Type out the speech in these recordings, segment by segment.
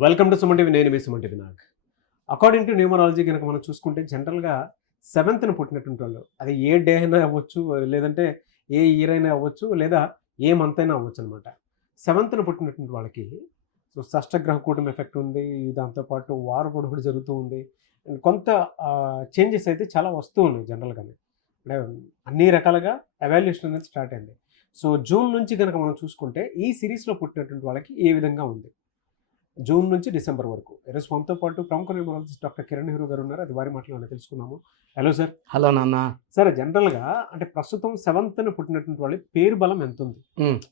Welcome to Suman TV. నేను మీ Suman TV Nag. According to numerology కనుక మనం చూసుకుంటే జనరల్గా సెవెంత్న పుట్టినటువంటి వాళ్ళు, అది ఏ డే అయినా అవ్వచ్చు, లేదంటే ఏ ఇయర్ అయినా అవ్వచ్చు, లేదా ఏ మంత్ అయినా అవ్వచ్చు అనమాట. సెవెంత్న పుట్టినటువంటి వాళ్ళకి సో షష్టగ్రహ కూటమి ఎఫెక్ట్ ఉంది, దాంతోపాటు వారు కూడా జరుగుతూ ఉంది. అండ్ కొంత చేంజెస్ అయితే చాలా వస్తూ ఉన్నాయి జనరల్గానే. అంటే అన్ని రకాలుగా ఎవాల్యుయేషన్ అనేది స్టార్ట్ అయింది. సో జూన్ నుంచి కనుక మనం చూసుకుంటే ఈ సిరీస్లో పుట్టినటువంటి వాళ్ళకి ఏ విధంగా ఉంది, జూన్ నుంచి డిసెంబర్ వరకు. ఈరోజు మనతో పాటు ప్రముఖ న్యూమరాలజిస్ట్ డాక్టర్ కిరణ్ నెహ్రూ గారు ఉన్నారు. అది వారి మాటలోనే తెలుసుకున్నాము. Hello sir. హలో నాన్న. సార్, జనరల్గా అంటే ప్రస్తుతం సెవెంత్న పుట్టినటువంటి వాళ్ళ పేరు బలం ఎంత ఉంది?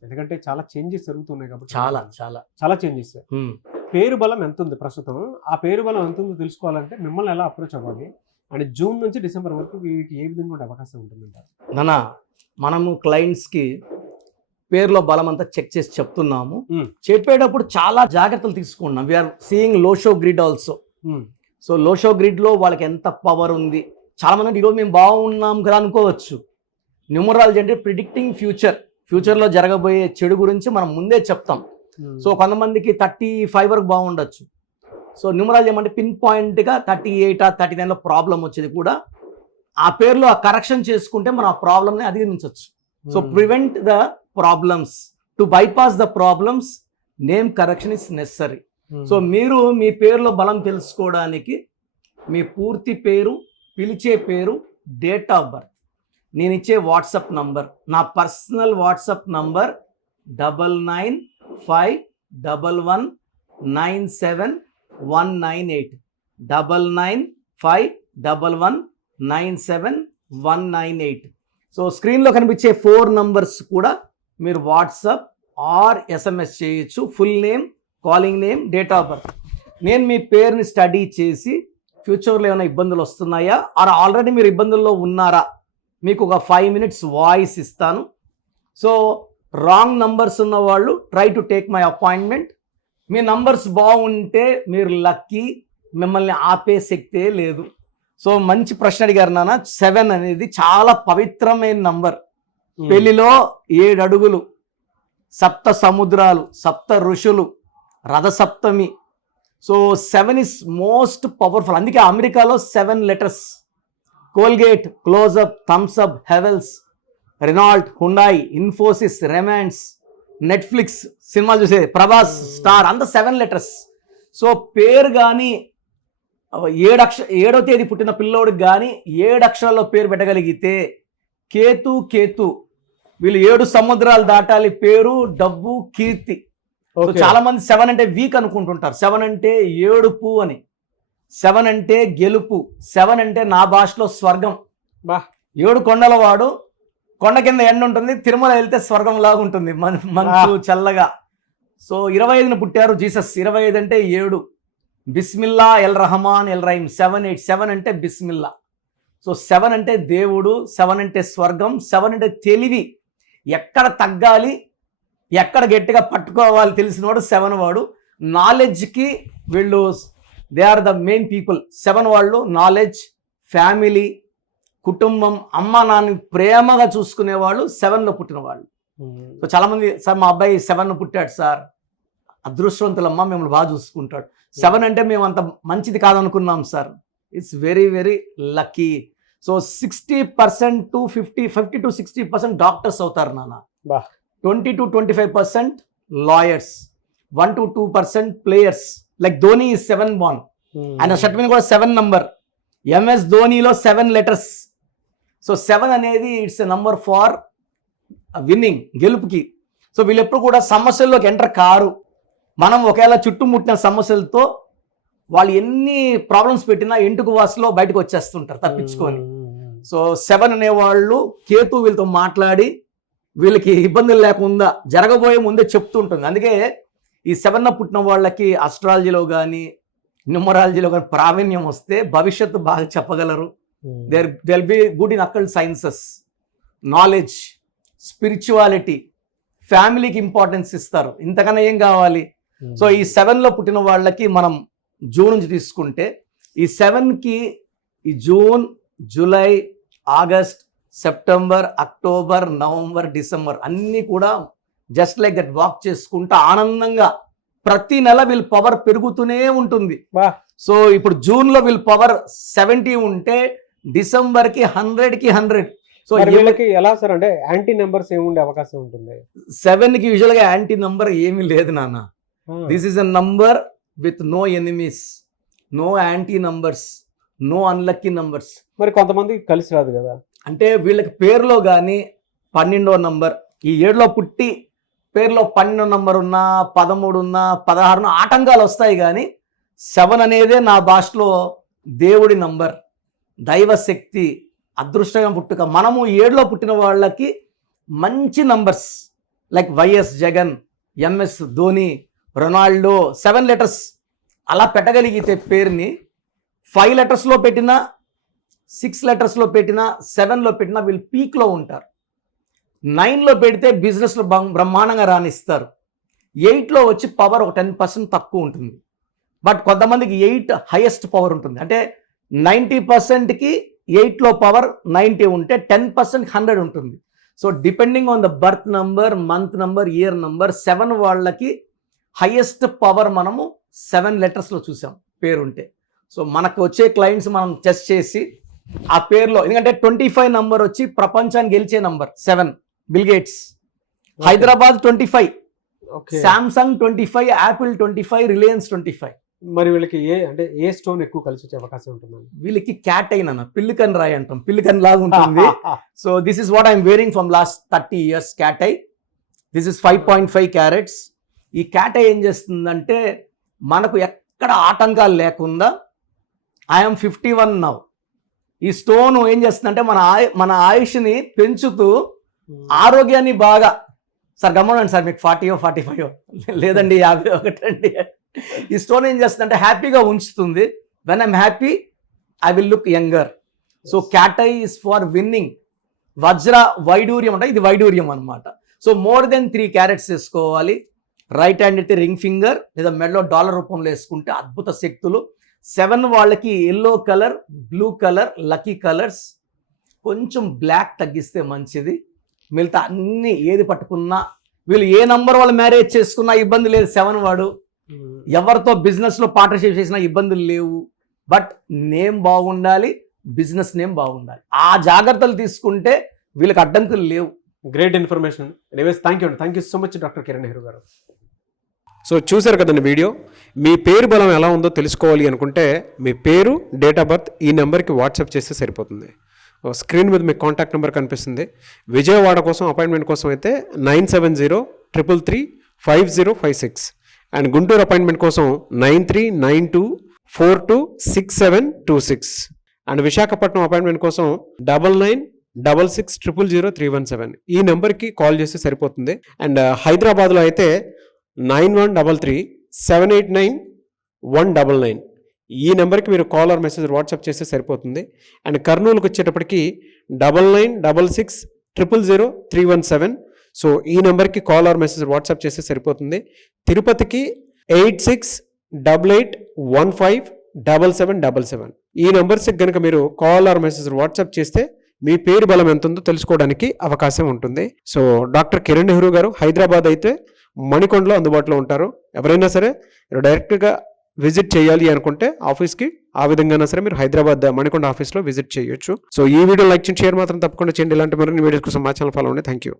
ఎందుకంటే చాలా చేంజెస్ జరుగుతున్నాయి కాబట్టి చాలా చాలా చాలా చేంజెస్. పేరు బలం ఎంత ఉంది ప్రస్తుతం? ఆ పేరు బలం ఎంత ఉందో తెలుసుకోవాలంటే మిమ్మల్ని ఎలా అప్రోచ్ అవ్వాలి, అండ్ జూన్ నుంచి డిసెంబర్ వరకు వీరికి ఏ విధంగా ఉండే అవకాశం ఉంటుందంటారు? నాన్న, మనము క్లయింట్స్కి పేరులో బలం అంతా చెక్ చేసి చెప్తున్నాము. చెప్పేటప్పుడు చాలా జాగ్రత్తలు తీసుకున్నాం. We are seeing Lo Shu grid also. So Lo Shu గ్రిడ్లో వాళ్ళకి ఎంత పవర్ ఉంది. చాలా మంది ఈరోజు మేము బాగున్నాం కదా అనుకోవచ్చు. న్యూమరాలజీ అంటే ప్రిడిక్టింగ్ ఫ్యూచర్లో జరగబోయే చెడు గురించి మనం ముందే చెప్తాం. సో కొంతమందికి 35 వరకు బాగుండొచ్చు. సో న్యూమరాలజీ ఏమంటే పిన్ పాయింట్గా 38 39లో ప్రాబ్లం వచ్చేది కూడా ఆ పేరులో ఆ కరెక్షన్ చేసుకుంటే మనం ఆ ప్రాబ్లమ్ని అధిగమించవచ్చు. So prevent the problems, to bypass the problems, name correction is necessary. So మీరు మీ పేరులో బలం తెలుసుకోవడానికి మీ పూర్తి పేరు, పిలిచే పేరు, డేట్ ఆఫ్ బర్త్, నేను ఇచ్చే వాట్సాప్ నంబర్, నా పర్సనల్ వాట్సాప్ నంబర్ 9951197198 9951197198. సో స్క్రీన్లో కనిపించే 4 నంబర్స్ కూడా మీరు వాట్సాప్ ఆర్ ఎస్ఎంఎస్ చేయొచ్చు. Full name, calling name, date of birth. నేను మీ పేరుని స్టడీ చేసి ఫ్యూచర్లో ఏమైనా ఇబ్బందులు వస్తున్నాయా, ఆర్ ఆల్రెడీ మీరు ఇబ్బందుల్లో ఉన్నారా, మీకు ఒక 5 minutes వాయిస్ ఇస్తాను. సో రాంగ్ నంబర్స్ ఉన్న వాళ్ళు try to take my appointment. Me numbers బాగుంటే మీరు లక్కీ, మిమ్మల్ని ఆపే శక్తే లేదు. సో మంచి ప్రశ్న అడిగారు నాన్న. 7 అనేది చాలా పవిత్రమైన నంబర్. పెళ్లిలో 7 అడుగులు, 7 సముద్రాలు, 7 ఋషులు, రథసప్తమి. So 7 is most powerful. అందుకే అమెరికాలో 7 letters. Colgate, Closeup, Thums Up, Havells, Renault, Hyundai, Infosys, Raymonds, Netflix సినిమాలు చూసే ప్రభాస్, స్టార్, అంత 7 letters. సో పేరు కానీ 7వ తేదీ పుట్టిన పిల్లోడికి కానీ 7 అక్షరాల్లో పేరు పెట్టగలిగితే కేతు వీళ్ళు 7 సముద్రాలు దాటాలి. పేరు, డబ్బు, కీర్తి. చాలా మంది 7 అంటే వీక్ అనుకుంటుంటారు. 7 అంటే ఏడుపు అని, 7 అంటే గెలుపు, 7 అంటే నా భాషలో స్వర్గం. 7 కొండల వాడు, కొండ కింద ఎండ ఉంటుంది, తిరుమల వెళ్తే స్వర్గం లాగా ఉంటుంది, మంచు చల్లగా. సో 25న పుట్టారు జీసస్. 25 అంటే 7. Bismillah, L Rahman, L Rahim. 7 అంటే బిస్మిల్లా. సో 7 అంటే దేవుడు, 7 అంటే స్వర్గం, 7 అంటే తెలివి. ఎక్కడ తగ్గాలి, ఎక్కడ గట్టిగా పట్టుకోవాలి తెలిసినవాడు 7 వాడు. నాలెడ్జ్కి వీళ్ళు they are the main people. 7 వాళ్ళు నాలెడ్జ్, ఫ్యామిలీ, కుటుంబం, అమ్మ నాన్న ప్రేమగా చూసుకునేవాళ్ళు 7లో పుట్టిన వాళ్ళు. సో చాలామంది, సార్ మా అబ్బాయి 7 పుట్టాడు సార్, అదృష్టవంతులమ్మ, మిమ్మల్ని బాగా చూసుకుంటాడు. 7 అంటే మేము అంత మంచిది కాదనుకున్నాం sir. It's very very lucky. So 60% to 50 to 60% doctors అవుతారు నాన్న. 20 to 25% lawyers, 1 to 2% players. Like Dhoni is 7 born. ఆయన షర్ట్ మీద కూడా 7 నంబర్. ఎంఎస్ ధోనిలో 7 letters. సో 7 అనేది it's a number for winning, గెలుపుకి. సో వీళ్ళు ఎప్పుడు కూడా సమస్యల్లోకి ఎంటర్ కారు. మనం ఒకవేళ చుట్టుముట్టిన సమస్యలతో వాళ్ళు ఎన్ని ప్రాబ్లమ్స్ పెట్టినా ఎంటుకు వాసులో బయటకు వచ్చేస్తుంటారు తప్పించుకొని. సో 7 అనేవాళ్ళు కేతు వీళ్ళతో మాట్లాడి వీళ్ళకి ఇబ్బందులు లేకుండా జరగబోయే ముందే చెప్తుంటుంది. అందుకే ఈ 7న పుట్టిన వాళ్ళకి అస్ట్రాలజీలో కానీ న్యూమరాలజీలో కానీ ప్రావీణ్యం వస్తే భవిష్యత్తు బాగా చెప్పగలరు. They'll be good in occult sciences, knowledge, spirituality, ఫ్యామిలీకి ఇంపార్టెన్స్ ఇస్తారు. ఇంతకన్నా ఏం కావాలి? సో ఈ 7లో పుట్టిన వాళ్ళకి మనం జూన్ నుంచి తీసుకుంటే, ఈ 7కి ఈ June, July, August, September, October, November, December అన్నీ కూడా జస్ట్ లైక్ దట్ వాక్ చేసుకుంటూ ఆనందంగా ప్రతి నెల వీళ్ళ పవర్ పెరుగుతూనే ఉంటుంది. వా. సో ఇప్పుడు జూన్ లో వీళ్ళ పవర్ 70 ఉంటే డిసెంబర్ కి 100కి 100. సో మరి వీళ్ళకి ఎలా సార్ అంటే యాంటీ నెంబర్స్ ఏముండే అవకాశం ఉంటుంది? 7 కి యూజువల్ గా యాంటీ నంబర్ ఏమీ లేదు నాన్న. This is a number with no enemies, no anti numbers, no unlucky numbers. మరి కొంతమంది కలిసి రాదు కదా. అంటే వీళ్ళకి పేరులో కానీ 12వ నంబర్, ఈ 7లో పుట్టి పేరులో 12వ నంబర్ ఉన్నా, 13 ఉన్నా, 16 ఉన్నా ఆటంకాలు వస్తాయి. కానీ 7 అనేదే నా భాషలో దేవుడి నంబర్, దైవశక్తి, అదృష్టంగా పుట్టుక. మనము 7లో పుట్టిన వాళ్ళకి మంచి numbers like YS Jagan, MS Dhoni, Ronaldo 7 letters అలా పెట్టగలిగితే పేరుని 5 లెటర్స్లో పెట్టినా, 6 లెటర్స్లో పెట్టినా, 7లో పెట్టినా వీళ్ళు పీక్లో ఉంటారు. 9లో పెడితే బిజినెస్లో బ్రహ్మాండంగా రాణిస్తారు. 8లో వచ్చి పవర్ ఒక 10% తక్కువ ఉంటుంది. బట్ కొంతమందికి 8 హైయెస్ట్ పవర్ ఉంటుంది. అంటే 90%కి 8లో పవర్ 90 ఉంటే 10% 100 ఉంటుంది. So depending on the birth number, month number, year number, 7 వాళ్ళకి హైయెస్ట్ పవర్ మనము 7 లెటర్స్లో చూసాం పేరుంటే. సో మనకు వచ్చే క్లయింట్స్ మనం టెస్ట్ చేసి ఆ పేరులో, ఎందుకంటే 25 నంబర్ వచ్చి ప్రపంచాన్ని గెలిచే number 7, bill gates. Hyderabad 25, Samsung 25, Apple 25, Reliance 25. మరి వీళ్ళకి ఏ స్టోన్ ఎక్కువ కలిసి వచ్చే అవకాశం ఉంటుంది? వీళ్ళకి క్యాట్ అయినా పిల్లికన్ రాయి అంటాం, పిల్లికన్ లాగా ఉంటుంది. So this is what I'm wearing from last 30 years. Cat eye, this is 5.5 carats. ఈ క్యాట్ ఐ ఏం చేస్తుందంటే మనకు ఎక్కడ ఆటంకాలు లేకుండా, ఐఎమ్ 51 నౌ. ఈ స్టోన్ ఏం చేస్తుందంటే మన ఆయుష్ని పెంచుతూ ఆరోగ్యాన్ని బాగా, సార్ గమనండి సార్, మీకు 40 45 లేదండి 51 అండి. ఈ స్టోన్ ఏం చేస్తుందంటే హ్యాపీగా ఉంచుతుంది. When I'm happy I will look younger. So cat I is for winning. వజ్ర వైడూర్యం అంటే ఇది వైడూర్యం అనమాట. సో మోర్ దెన్ 3 క్యారెట్స్ వేసుకోవాలి. రైట్ హ్యాండ్ అయితే రింగ్ ఫింగర్ లేదా మెడలో డాలర్ రూపంలో వేసుకుంటే అద్భుత శక్తులు. 7 వాళ్ళకి yellow colour, blue colour lucky colours. కొంచెం బ్లాక్ తగ్గిస్తే మంచిది. మిగతా అన్ని ఏది పట్టుకున్నా, వీళ్ళు ఏ నంబర్ వాళ్ళు మ్యారేజ్ చేసుకున్నా ఇబ్బంది లేదు. 7 వాడు ఎవరితో బిజినెస్లో పార్ట్నర్షిప్ చేసినా ఇబ్బందులు లేవు. బట్ నేమ్ బాగుండాలి, బిజినెస్ నేమ్ బాగుండాలి. ఆ జాగ్రత్తలు తీసుకుంటే వీళ్ళకి అడ్డంకులు లేవు. Great information. Anyways thank you so much doctor Kiran Nehru గారు. సో చూశారు కదండి వీడియో. మీ పేరు బలం ఎలా ఉందో తెలుసుకోవాలి అనుకుంటే మీ పేరు, డేట్ ఆఫ్ బర్త్ ఈ నెంబర్కి వాట్సాప్ చేస్తే సరిపోతుంది. స్క్రీన్ మీద మీకు కాంటాక్ట్ నెంబర్ కనిపిస్తుంది. విజయవాడ కోసం అపాయింట్మెంట్ కోసం అయితే 9703335056 అండ్ గుంటూరు అపాయింట్మెంట్ కోసం 9392426726 అండ్ విశాఖపట్నం అపాయింట్మెంట్ కోసం 9966000317 ఈ నెంబర్కి కాల్ చేస్తే సరిపోతుంది. అండ్ హైదరాబాద్లో అయితే 9133789199 ఈ నెంబర్కి మీరు కాల్ ఆర్ మెసేజ్ వాట్సాప్ చేస్తే సరిపోతుంది. అండ్ కర్నూలుకి వచ్చేటప్పటికి 9966000317 సో ఈ నెంబర్కి కాల్ ఆర్ మెసేజ్ వాట్సాప్ చేస్తే సరిపోతుంది. తిరుపతికి 8688157777 ఈ నెంబర్స్కి కనుక మీరు కాల్ ఆర్ మెసేజ్ వాట్సాప్ చేస్తే మీ పేరు బలం ఎంత ఉందో తెలుసుకోవడానికి అవకాశం ఉంటుంది. సో డాక్టర్ కిరణ్ నెహ్రూ గారు హైదరాబాద్ అయితే మణికొండలో అందుబాటులో ఉంటారు. ఎవరైనా సరే డైరెక్ట్గా విజిట్ చేయాలి అనుకుంటే ఆఫీస్కి ఆ విధంగా సరే మీరు హైదరాబాద్ మణికొండ ఆఫీస్లో విజిట్ చేయొచ్చు. సో ఈ వీడియో లైక్ చేయండి, షేర్ మాత్రం తప్పకుండా చేయండి. ఇలాంటి మరిన్ని వీడియోస్ కోసం మా ఛానల్ ఫాలో అవ్వండి. Thank you.